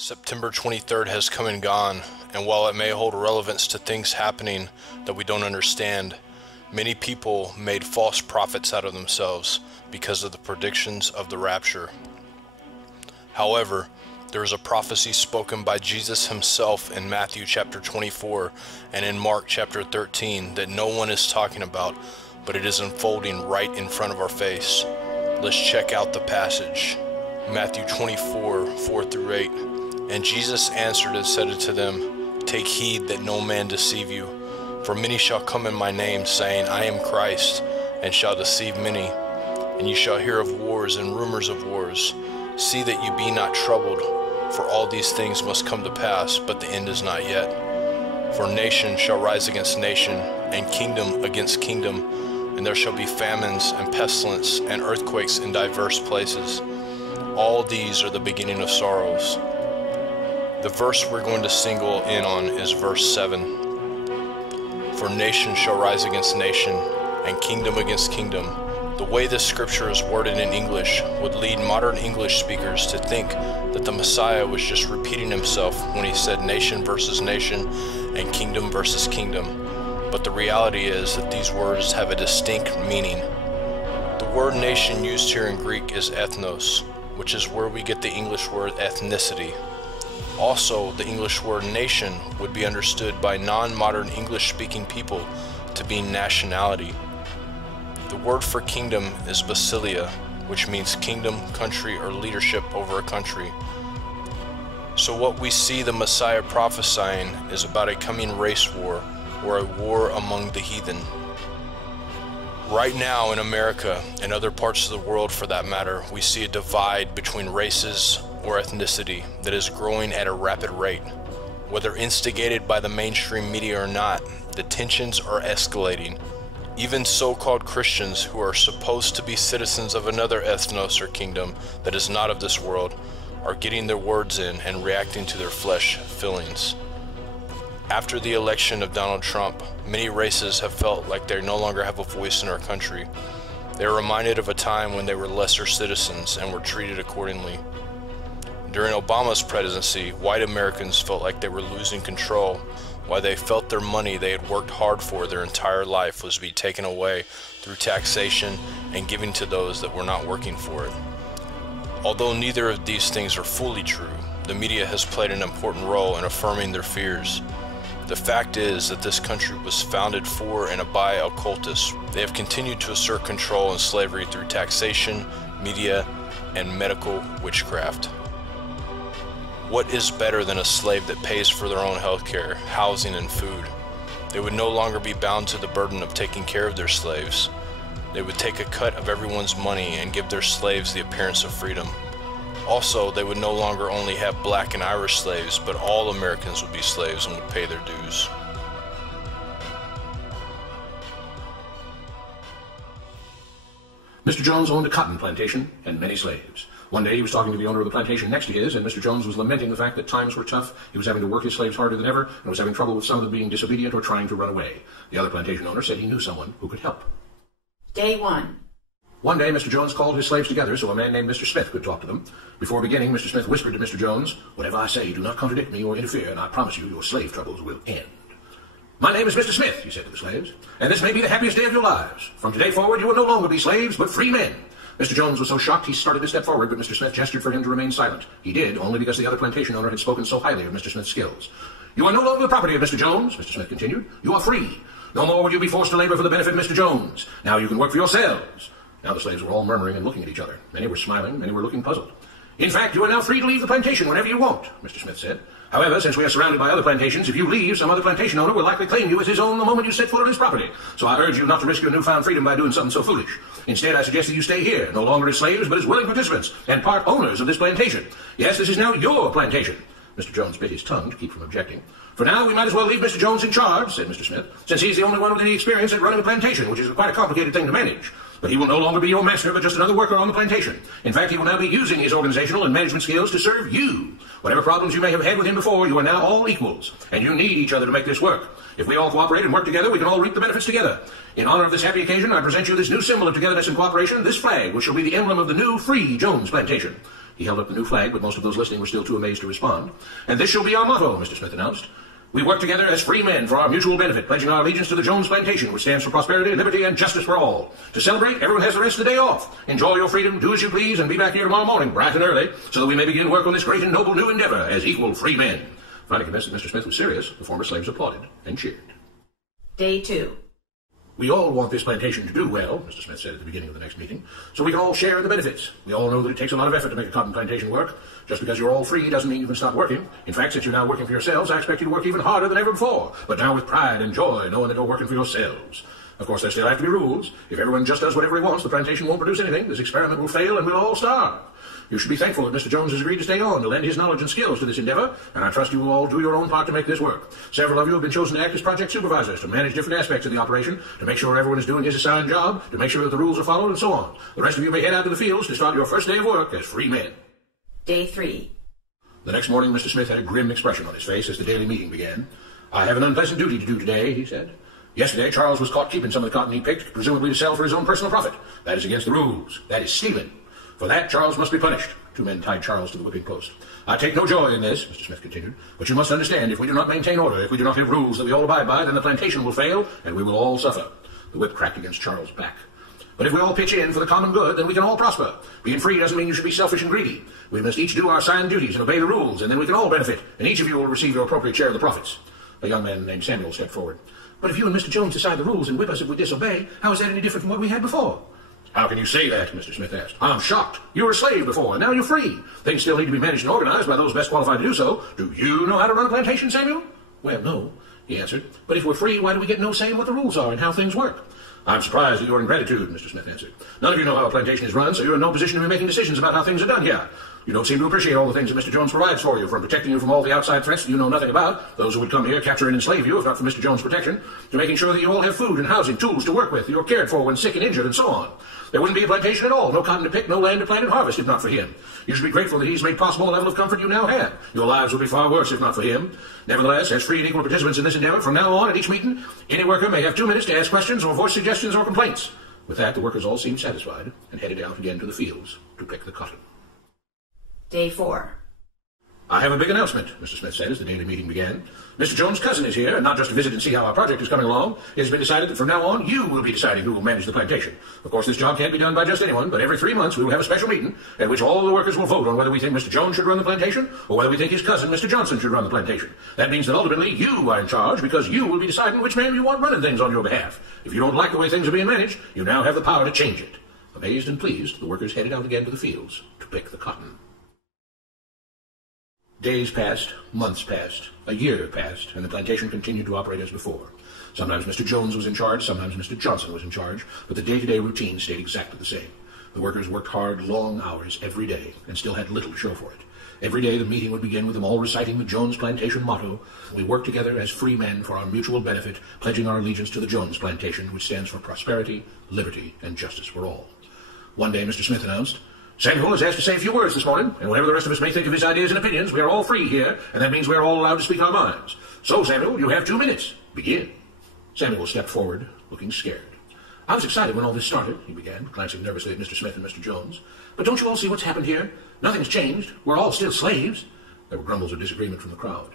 September 23rd has come and gone, and while it may hold relevance to things happening that we don't understand, many people made false prophets out of themselves because of the predictions of the rapture. However, there is a prophecy spoken by Jesus himself in Matthew chapter 24 and in Mark chapter 13 that no one is talking about, but it is unfolding right in front of our face. Let's check out the passage. Matthew 24, 4 through 8. And Jesus answered and said unto them, Take heed that no man deceive you. For many shall come in my name, saying, I am Christ, and shall deceive many. And ye shall hear of wars and rumors of wars. See that you be not troubled, for all these things must come to pass, but the end is not yet. For nation shall rise against nation, and kingdom against kingdom, and there shall be famines and pestilence and earthquakes in diverse places. All these are the beginning of sorrows. The verse we're going to single in on is verse 7. For nation shall rise against nation, and kingdom against kingdom. The way this scripture is worded in English would lead modern English speakers to think that the Messiah was just repeating himself when he said nation versus nation and kingdom versus kingdom. But the reality is that these words have a distinct meaning. The word nation used here in Greek is ethnos, which is where we get the English word ethnicity. Also, the English word nation would be understood by non-modern English-speaking people to be nationality. The word for kingdom is basileia, which means kingdom, country, or leadership over a country. So what we see the Messiah prophesying is about a coming race war, or a war among the heathen. Right now in America, and other parts of the world for that matter, we see a divide between races or ethnicity that is growing at a rapid rate. Whether instigated by the mainstream media or not, the tensions are escalating. Even so-called Christians who are supposed to be citizens of another ethnos or kingdom that is not of this world are getting their words in and reacting to their flesh feelings. After the election of Donald Trump, many races have felt like they no longer have a voice in our country. They are reminded of a time when they were lesser citizens and were treated accordingly. During Obama's presidency, white Americans felt like they were losing control, while they felt their money they had worked hard for their entire life was being taken away through taxation and given to those that were not working for it. Although neither of these things are fully true, the media has played an important role in affirming their fears. The fact is that this country was founded for and by occultists. They have continued to assert control and slavery through taxation, media, and medical witchcraft. What is better than a slave that pays for their own health care, housing, and food? They would no longer be bound to the burden of taking care of their slaves. They would take a cut of everyone's money and give their slaves the appearance of freedom. Also, they would no longer only have black and Irish slaves, but all Americans would be slaves and would pay their dues. Mr. Jones owned a cotton plantation and many slaves. One day he was talking to the owner of the plantation next to his, and Mr. Jones was lamenting the fact that times were tough. He was having to work his slaves harder than ever, and was having trouble with some of them being disobedient or trying to run away. The other plantation owner said he knew someone who could help. Day one. One day, Mr. Jones called his slaves together so a man named Mr. Smith could talk to them. Before beginning, Mr. Smith whispered to Mr. Jones, Whatever I say, do not contradict me or interfere, and I promise you your slave troubles will end. My name is Mr. Smith, he said to the slaves, and this may be the happiest day of your lives. From today forward, you will no longer be slaves, but free men. Mr. Jones was so shocked he started to step forward, but Mr. Smith gestured for him to remain silent. He did, only because the other plantation owner had spoken so highly of Mr. Smith's skills. You are no longer the property of Mr. Jones, Mr. Smith continued. You are free. No more will you be forced to labor for the benefit of Mr. Jones. Now you can work for yourselves. Now the slaves were all murmuring and looking at each other. Many were smiling, many were looking puzzled. In fact, you are now free to leave the plantation whenever you want, Mr. Smith said. However, since we are surrounded by other plantations, if you leave, some other plantation owner will likely claim you as his own the moment you set foot on his property. So I urge you not to risk your newfound freedom by doing something so foolish. Instead, I suggest that you stay here, no longer as slaves, but as willing participants and part owners of this plantation. Yes, this is now your plantation. Mr. Jones bit his tongue to keep from objecting. For now, we might as well leave Mr. Jones in charge, said Mr. Smith, since he's the only one with any experience at running a plantation, which is quite a complicated thing to manage. But he will no longer be your master, but just another worker on the plantation. In fact, he will now be using his organizational and management skills to serve you. Whatever problems you may have had with him before, you are now all equals, and you need each other to make this work. If we all cooperate and work together, we can all reap the benefits together. In honor of this happy occasion, I present you this new symbol of togetherness and cooperation, this flag, which shall be the emblem of the new, free Jones plantation. He held up the new flag, but most of those listening were still too amazed to respond. "And this shall be our motto," Mr. Smith announced. "We work together as free men for our mutual benefit, pledging our allegiance to the Jones Plantation, which stands for prosperity, liberty, and justice for all. To celebrate, everyone has the rest of the day off. Enjoy your freedom, do as you please, and be back here tomorrow morning, bright and early, so that we may begin work on this great and noble new endeavor as equal free men." Finally convinced that Mr. Smith was serious, the former slaves applauded and cheered. Day 2. "We all want this plantation to do well," Mr. Smith said at the beginning of the next meeting, "so we can all share in the benefits. We all know that it takes a lot of effort to make a cotton plantation work. Just because you're all free doesn't mean you can stop working. In fact, since you're now working for yourselves, I expect you to work even harder than ever before, but now with pride and joy, knowing that you're working for yourselves. Of course, there still have to be rules. If everyone just does whatever he wants, the plantation won't produce anything. This experiment will fail, and we'll all starve. You should be thankful that Mr. Jones has agreed to stay on to lend his knowledge and skills to this endeavor, and I trust you will all do your own part to make this work. Several of you have been chosen to act as project supervisors, to manage different aspects of the operation, to make sure everyone is doing his assigned job, to make sure that the rules are followed, and so on. The rest of you may head out to the fields to start your first day of work as free men." Day 3. The next morning, Mr. Smith had a grim expression on his face as the daily meeting began. "I have an unpleasant duty to do today," he said. "Yesterday, Charles was caught keeping some of the cotton he picked, presumably to sell for his own personal profit. That is against the rules. That is stealing. For that, Charles must be punished." Two men tied Charles to the whipping post. "I take no joy in this," Mr. Smith continued, "but you must understand, if we do not maintain order, if we do not have rules that we all abide by, then the plantation will fail, and we will all suffer." The whip cracked against Charles' back. "But if we all pitch in for the common good, then we can all prosper. Being free doesn't mean you should be selfish and greedy. We must each do our assigned duties and obey the rules, and then we can all benefit, and each of you will receive your appropriate share of the profits." A young man named Samuel stepped forward. "But if you and Mr. Jones decide the rules and whip us if we disobey, how is that any different from what we had before?" "How can you say that?" Mr. Smith asked. "I'm shocked. You were a slave before, and now you're free. Things still need to be managed and organized by those best qualified to do so. Do you know how to run a plantation, Samuel?" "Well, no," he answered. "But if we're free, why do we get no say in what the rules are and how things work?" "I'm surprised at your ingratitude," Mr. Smith answered. "None of you know how a plantation is run, so you're in no position to be making decisions about how things are done here. You don't seem to appreciate all the things that Mr. Jones provides for you, from protecting you from all the outside threats that you know nothing about, those who would come here, capture and enslave you if not for Mr. Jones' protection, to making sure that you all have food and housing, tools to work with, you're cared for when sick and injured, and so on. There wouldn't be a plantation at all, no cotton to pick, no land to plant and harvest if not for him. You should be grateful that he's made possible the level of comfort you now have. Your lives would be far worse if not for him. Nevertheless, as free and equal participants in this endeavor, from now on at each meeting, any worker may have 2 minutes to ask questions or voice suggestions or complaints." With that, the workers all seemed satisfied and headed out again to the fields to pick the cotton. Day 4. "I have a big announcement," Mr. Smith said as the daily meeting began. "Mr. Jones' cousin is here, and not just to visit and see how our project is coming along. It has been decided that from now on, you will be deciding who will manage the plantation. Of course, this job can't be done by just anyone, but every 3 months we will have a special meeting at which all the workers will vote on whether we think Mr. Jones should run the plantation or whether we think his cousin, Mr. Johnson, should run the plantation. That means that ultimately you are in charge because you will be deciding which man you want running things on your behalf. If you don't like the way things are being managed, you now have the power to change it." Amazed and pleased, the workers headed out again to the fields to pick the cotton. Days passed, months passed, a year passed, and the plantation continued to operate as before. Sometimes Mr. Jones was in charge, sometimes Mr. Johnson was in charge, but the day-to-day routine stayed exactly the same. The workers worked hard, long hours every day, and still had little to show for it. Every day the meeting would begin with them all reciting the Jones Plantation motto: "We work together as free men for our mutual benefit, pledging our allegiance to the Jones Plantation, which stands for prosperity, liberty, and justice for all." One day Mr. Smith announced, "Samuel has asked to say a few words this morning, and whatever the rest of us may think of his ideas and opinions, we are all free here, and that means we are all allowed to speak our minds. So, Samuel, you have 2 minutes. Begin." Samuel stepped forward, looking scared. "I was excited when all this started," he began, glancing nervously at Mr. Smith and Mr. Jones. "But don't you all see what's happened here? Nothing's changed. We're all still slaves." There were grumbles of disagreement from the crowd.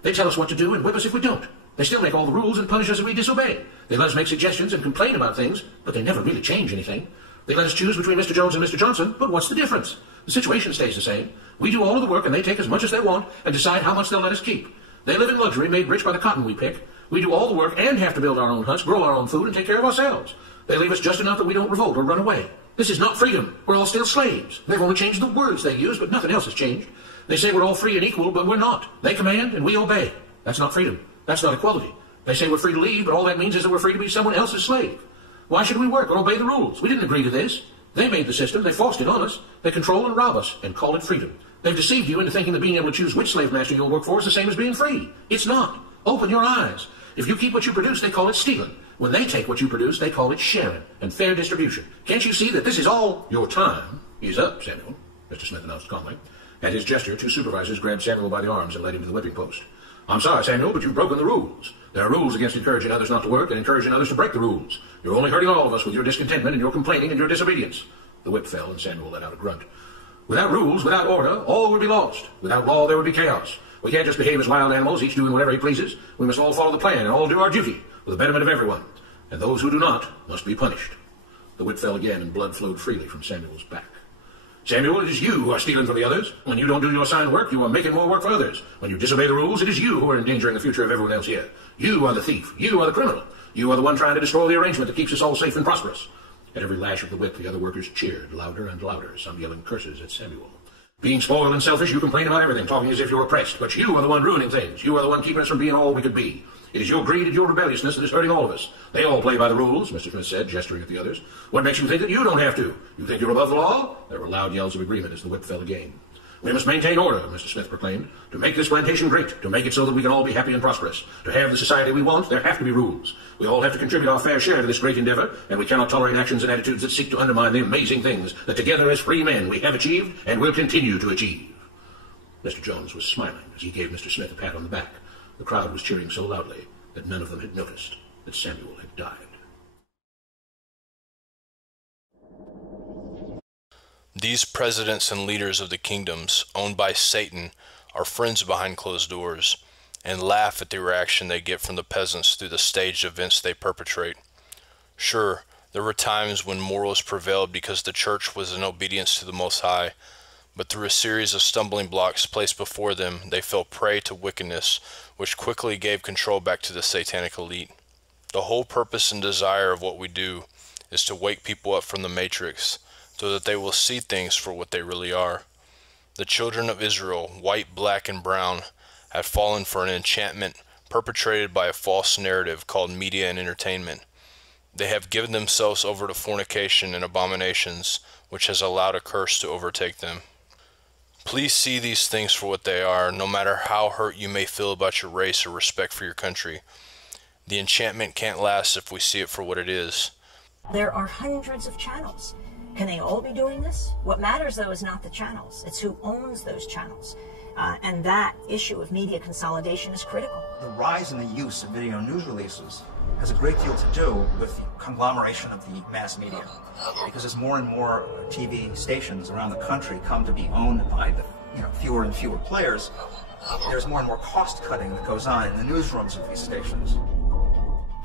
"They tell us what to do and whip us if we don't. They still make all the rules and punish us if we disobey. They let us make suggestions and complain about things, but they never really change anything. They let us choose between Mr. Jones and Mr. Johnson, but what's the difference? The situation stays the same. We do all of the work and they take as much as they want and decide how much they'll let us keep. They live in luxury, made rich by the cotton we pick. We do all the work and have to build our own huts, grow our own food, and take care of ourselves. They leave us just enough that we don't revolt or run away. This is not freedom. We're all still slaves. They've only changed the words they use, but nothing else has changed. They say we're all free and equal, but we're not. They command and we obey. That's not freedom. That's not equality. They say we're free to leave, but all that means is that we're free to be someone else's slave. Why should we work or obey the rules? We didn't agree to this. They made the system. They forced it on us. They control and rob us and call it freedom. They've deceived you into thinking that being able to choose which slave master you'll work for is the same as being free. It's not. Open your eyes. If you keep what you produce, they call it stealing. When they take what you produce, they call it sharing and fair distribution. Can't you see that this is all your time is up, Samuel? Mr. Smith announced calmly. At his gesture, 2 supervisors grabbed Samuel by the arms and led him to the whipping post. "I'm sorry, Samuel, but you've broken the rules. There are rules against encouraging others not to work and encouraging others to break the rules. You're only hurting all of us with your discontentment and your complaining and your disobedience." The whip fell, and Samuel let out a grunt. Without rules, without order, all would be lost. Without law, there would be chaos. We can't just behave as wild animals, each doing whatever he pleases. We must all follow the plan and all do our duty for the betterment of everyone. And those who do not must be punished. The whip fell again, and blood flowed freely from Samuel's back. Samuel, it is you who are stealing from the others. When you don't do your assigned work, you are making more work for others. When you disobey the rules, it is you who are endangering the future of everyone else here. You are the thief. You are the criminal. You are the one trying to destroy the arrangement that keeps us all safe and prosperous. At every lash of the whip, the other workers cheered louder and louder, some yelling curses at Samuel. Being spoiled and selfish, you complain about everything, talking as if you're oppressed. But you are the one ruining things. You are the one keeping us from being all we could be. It is your greed and your rebelliousness that is hurting all of us. They all play by the rules, Mr. Smith said, gesturing at the others. What makes you think that you don't have to? You think you're above the law? There were loud yells of agreement as the whip fell again. We must maintain order, Mr. Smith proclaimed, to make this plantation great, to make it so that we can all be happy and prosperous. To have the society we want, there have to be rules. We all have to contribute our fair share to this great endeavor, and we cannot tolerate actions and attitudes that seek to undermine the amazing things that together as free men we have achieved and will continue to achieve. Mr. Jones was smiling as he gave Mr. Smith a pat on the back. The crowd was cheering so loudly that none of them had noticed that Samuel had died. These presidents and leaders of the kingdoms owned by Satan are friends behind closed doors and laugh at the reaction they get from the peasants through the staged events they perpetrate. Sure, there were times when morals prevailed because the church was in obedience to the Most High, but through a series of stumbling blocks placed before them, they fell prey to wickedness, which quickly gave control back to the satanic elite. The whole purpose and desire of what we do is to wake people up from the matrix, so that they will see things for what they really are. The children of Israel, white, black, and brown, had fallen for an enchantment perpetrated by a false narrative called media and entertainment. They have given themselves over to fornication and abominations, which has allowed a curse to overtake them. Please see these things for what they are, no matter how hurt you may feel about your race or respect for your country. The enchantment can't last if we see it for what it is. There are hundreds of channels. Can they all be doing this? What matters, though, is not the channels. It's who owns those channels. And that issue of media consolidation is critical. The rise in the use of video news releases has a great deal to do with the conglomeration of the mass media. Because as more and more TV stations around the country come to be owned by the fewer and fewer players, there's more and more cost cutting that goes on in the newsrooms of these stations.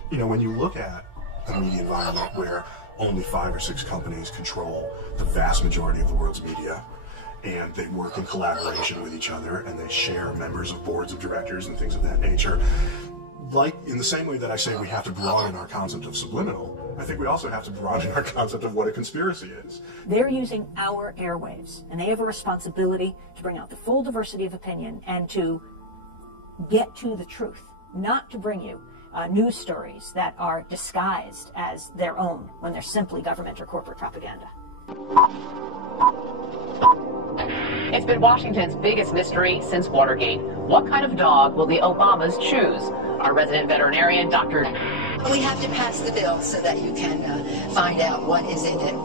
When you look at a media environment where only 5 or 6 companies control the vast majority of the world's media, and they work in collaboration with each other, and they share members of boards of directors and things of that nature. Like, in the same way that I say we have to broaden our concept of subliminal, I think we also have to broaden our concept of what a conspiracy is. They're using our airwaves, and they have a responsibility to bring out the full diversity of opinion and to get to the truth, not to bring you news stories that are disguised as their own when they're simply government or corporate propaganda. It's been Washington's biggest mystery since Watergate. What kind of dog will the Obamas choose? Our resident veterinarian, Dr. We have to pass the bill so that you can find out what is in it.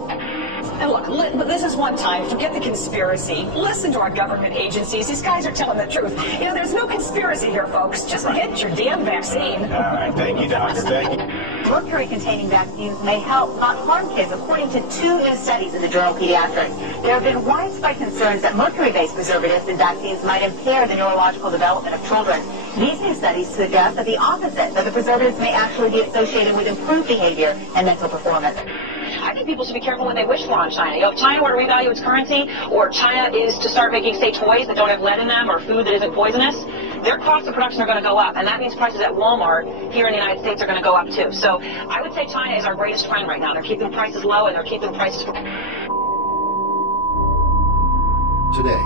And look, this is one time. Forget the conspiracy. Listen to our government agencies. These guys are telling the truth. There's no conspiracy here, folks. Just get your damn vaccine. All right, thank you, doctor. Thank you. Mercury-containing vaccines may help, not harm kids, according to 2 new studies in the journal Pediatrics. There have been widespread concerns that mercury-based preservatives in vaccines might impair the neurological development of children. These new studies suggest that the opposite, that the preservatives may actually be associated with improved behavior and mental performance. I think people should be careful what they wish for on China. If China were to revalue its currency, or China is to start making, say, toys that don't have lead in them or food that isn't poisonous, their costs of production are going to go up, and that means prices at Walmart here in the United States are going to go up too. So I would say China is our greatest friend right now. They're keeping prices low, and they're keeping prices. Today,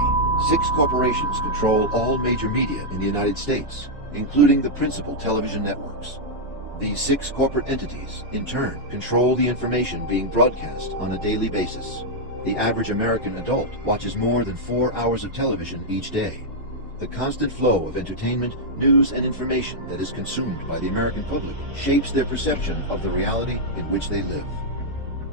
6 corporations control all major media in the United States, including the principal television networks. These 6 corporate entities, in turn, control the information being broadcast on a daily basis. The average American adult watches more than 4 hours of television each day. The constant flow of entertainment, news, and information that is consumed by the American public shapes their perception of the reality in which they live.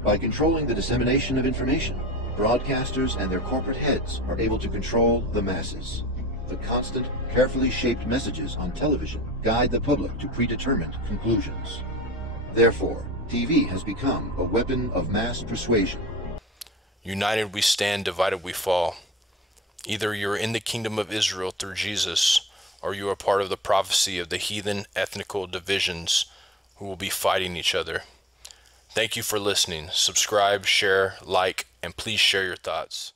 By controlling the dissemination of information, broadcasters and their corporate heads are able to control the masses. The constant, carefully shaped messages on television guide the public to predetermined conclusions. Therefore, TV has become a weapon of mass persuasion. United we stand, divided we fall. Either you're in the kingdom of Israel through Jesus, or you are part of the prophecy of the heathen ethnical divisions who will be fighting each other. Thank you for listening. Subscribe, share, like, and please share your thoughts.